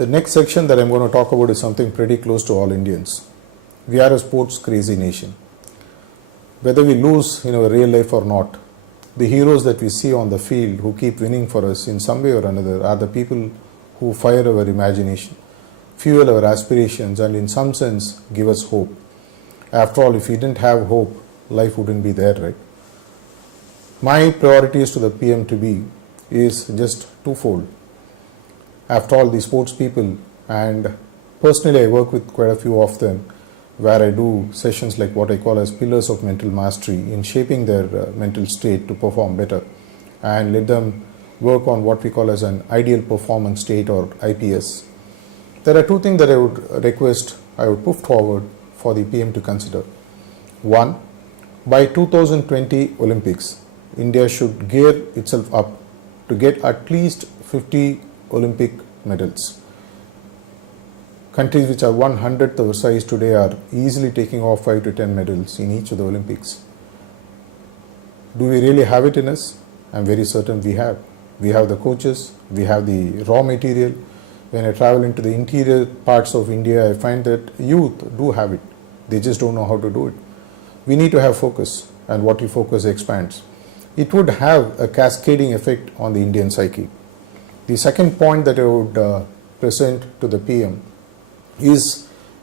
The next section that I'm going to talk about is something pretty close to all Indians. We are a sports crazy nation. Whether we lose in our real life or not, the heroes that we see on the field who keep winning for us in some way or another are the people who fire our imagination, fuel our aspirations, and in some sense give us hope. After all, if we didn't have hope, life wouldn't be there, right? My priorities to the PM to be is just twofold. After all, the sports people, and personally I work with quite a few of them, where I do sessions like what I call as pillars of mental mastery in shaping their mental state to perform better, and let them work on what we call as an ideal performance state or IPS. There are two things that I would put forward for the PM to consider. One, by 2020 Olympics, India should gear itself up to get at least 50 Olympic medals. Countries which are 1/100th our size today are easily taking off 5 to 10 medals in each of the Olympics. Do we really have it in us? I'm very certain we have. We have the coaches, we have the raw material. When I travel into the interior parts of India, I find that youth do have it. They just don't know how to do it. We need to have focus, and what you focus expands. It would have a cascading effect on the Indian psyche. The second point that I would present to the PM is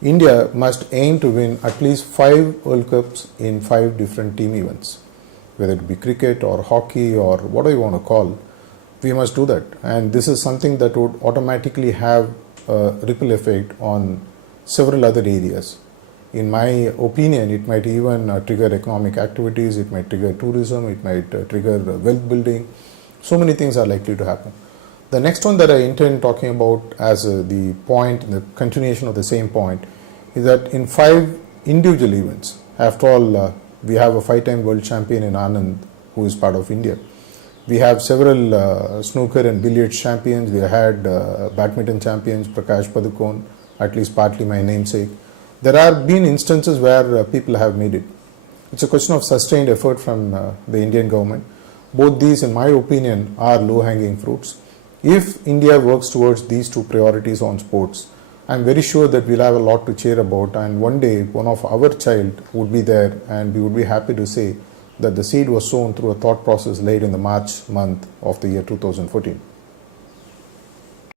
India must aim to win at least 5 World Cups in 5 different team events, whether it be cricket or hockey or what you want to call. We must do that, and this is something that would automatically have a ripple effect on several other areas. In my opinion, it might even trigger economic activities, it might trigger tourism, it might trigger wealth building. So many things are likely to happen. The next one that I intend talking about as the point, the continuation of the same point, is that in 5 individual events, after all, we have a 5-time world champion in Anand who is part of India. We have several snooker and billiards champions. We had badminton champions, Prakash Padukone, at least partly my namesake. There have been instances where people have made it. It's a question of sustained effort from the Indian government. Both these, in my opinion, are low-hanging fruits. If India works towards these 2 priorities on sports, I'm very sure that we'll have a lot to cheer about, and one day one of our child would be there, and we would be happy to say that the seed was sown through a thought process laid in the March month of the year 2014.